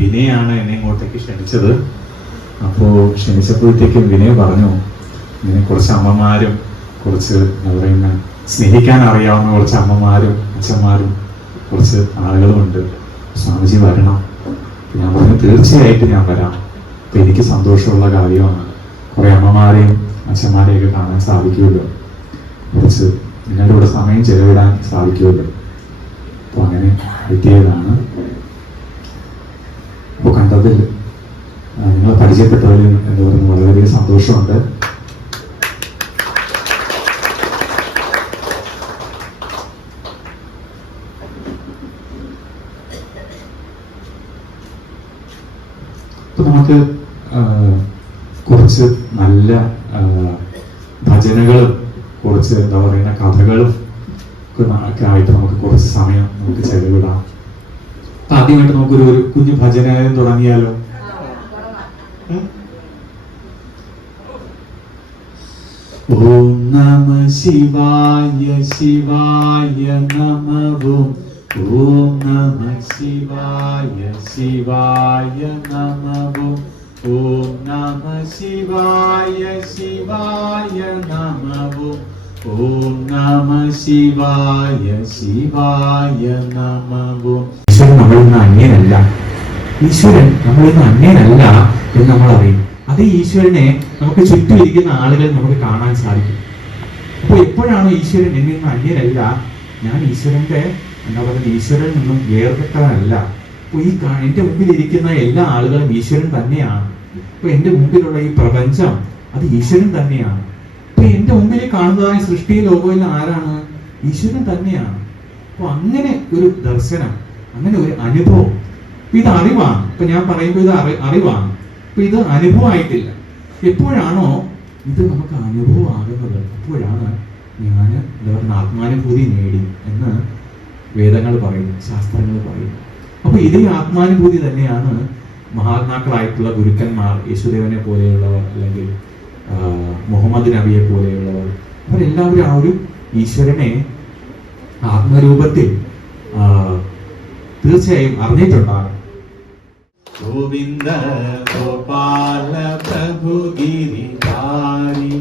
വിനയാണ് എന്നെ ഇങ്ങോട്ടേക്ക് ക്ഷണിച്ചത്. അപ്പോൾ ക്ഷണിച്ചപ്പോഴത്തേക്കും വിനയ് പറഞ്ഞു, ഇങ്ങനെ കുറച്ച് അമ്മമാരും കുറച്ച് എന്താ പറയുന്ന സ്നേഹിക്കാൻ അറിയാവുന്ന കുറച്ച് അമ്മമാരും അച്ഛന്മാരും കുറച്ച് ആളുകളുമുണ്ട്, സ്വാമിജി വരണം. ഞാൻ പറഞ്ഞു തീർച്ചയായിട്ടും ഞാൻ വരാം. അപ്പൊ എനിക്ക് സന്തോഷമുള്ള കാര്യമാണ്, കുറെ അമ്മമാരെയും അച്ഛന്മാരെയൊക്കെ കാണാൻ സാധിക്കുമല്ലോ, കുറച്ച് നിങ്ങളുടെ കൂടെ സമയം ചെലവിടാൻ സാധിക്കുമല്ലോ. അപ്പൊ അങ്ങനെ എത്തിയതാണ്. അപ്പോൾ കണ്ടതിൽ നിങ്ങളെ പരിചയപ്പെട്ടതിൽ എന്താ പറയുക വളരെയധികം സന്തോഷമുണ്ട്. അപ്പൊ നമുക്ക് കുറച്ച് നല്ല ഭജനകളും കുറച്ച് എന്താ പറയുന്ന കഥകളും ഒക്കെ ആയിട്ട് നമുക്ക് കുറച്ച് സമയം നമുക്ക് ചെലവിടാം. അപ്പൊ ആദ്യമായിട്ട് നമുക്കൊരു കുഞ്ഞു ഭജനം തുടങ്ങിയാലോ? ഓം നമ ശിവായ ശിവായ നമഃ. ഓം നമ ശിവായ ശിവായ നമഃ. ഓം നമ ശിവായ ശിവായ നമഃ. ഓം നമ ശിവായ ശിവായ നമഃ. ഈശ്വരൻ നമ്മളിൽ നിന്ന് അന്യനല്ല, ഈശ്വരൻ നമ്മളിൽ നിന്ന് അന്യനല്ല എന്ന് നമ്മൾ അറിയും. അതേ ഈശ്വരനെ നമുക്ക് ചുറ്റും ഇരിക്കുന്ന ആളുകൾ നമുക്ക് കാണാൻ സാധിക്കും. അപ്പോൾ എപ്പോഴാണോ ഈശ്വരൻ എന്നിൽ നിന്ന് അന്യനല്ല, ഞാൻ ഈശ്വരന്റെ എന്താ പറയുക ഈശ്വരനിൽ നിന്നും വേർപെട്ടവനല്ല. അപ്പൊ എന്റെ മുമ്പിൽ ഇരിക്കുന്ന എല്ലാ ആളുകളും ഈശ്വരൻ തന്നെയാണ്. അപ്പൊ എന്റെ മുമ്പിലുള്ള ഈ പ്രപഞ്ചം അത് ഈശ്വരൻ തന്നെയാണ്. അപ്പൊ എന്റെ മുമ്പിൽ കാണുന്നതായ സൃഷ്ടി ലോകമെല്ലാം ആരാണ്? ഈശ്വരൻ തന്നെയാണ്. അപ്പൊ അങ്ങനെ ഒരു ദർശനം, അങ്ങനെ ഒരു അനുഭവം, ഇത് അറിവാണ്. ഇപ്പൊ ഞാൻ പറയുമ്പോൾ ഇത് അറിവാണ്, അപ്പൊ ഇത് അനുഭവമായിട്ടില്ല. എപ്പോഴാണോ ഇത് നമുക്ക് അനുഭവം ആകുന്നത്, അപ്പോഴാണ് ഞാൻ എന്താ പറയുക ആത്മാനുഭൂതി നേടി എന്ന് വേദങ്ങൾ പറയുന്നു, ശാസ്ത്രങ്ങൾ പറയുന്നു. അപ്പൊ ഇതേ ആത്മാനുഭൂതി തന്നെയാണ് മഹാത്മാക്കളായിട്ടുള്ള ഗുരുക്കന്മാർ, യേശുദേവനെ പോലെയുള്ളവർ അല്ലെങ്കിൽ മുഹമ്മദ് നബിയെ പോലെയുള്ളവർ, അവരെല്ലാവരും ആ ഒരു ഈശ്വരനെ ആത്മരൂപത്തിൽ തീർച്ചയായും അറിഞ്ഞിട്ടുണ്ടാകും. ഗോവിന്ദ ഗോപാല പ്രഭു ഗിരിധാരി,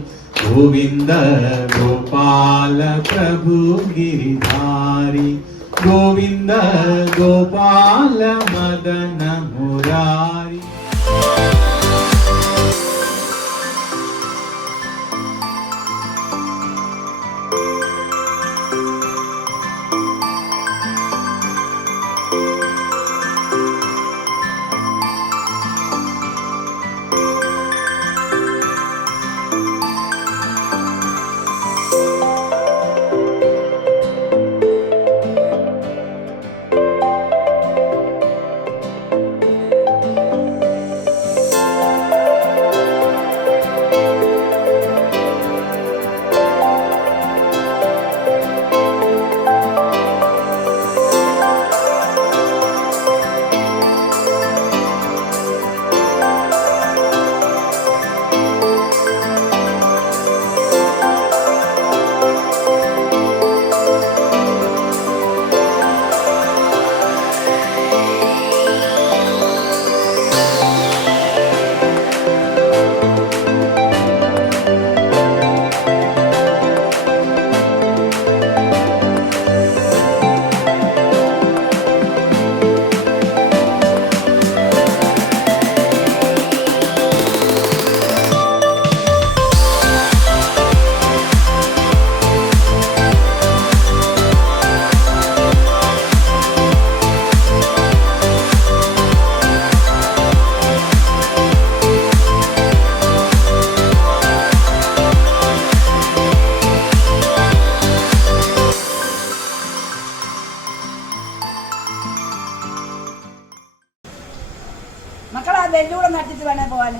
ഗോവിന്ദ ഗോപാല പ്രഭു ഗിരിധാരി, ഗോവിന്ദ ഗോപാല മദന മുരാരി. മക്കളാ നെല്ലൂടെ നട്ടിട്ട് വേണേ പോവാന്.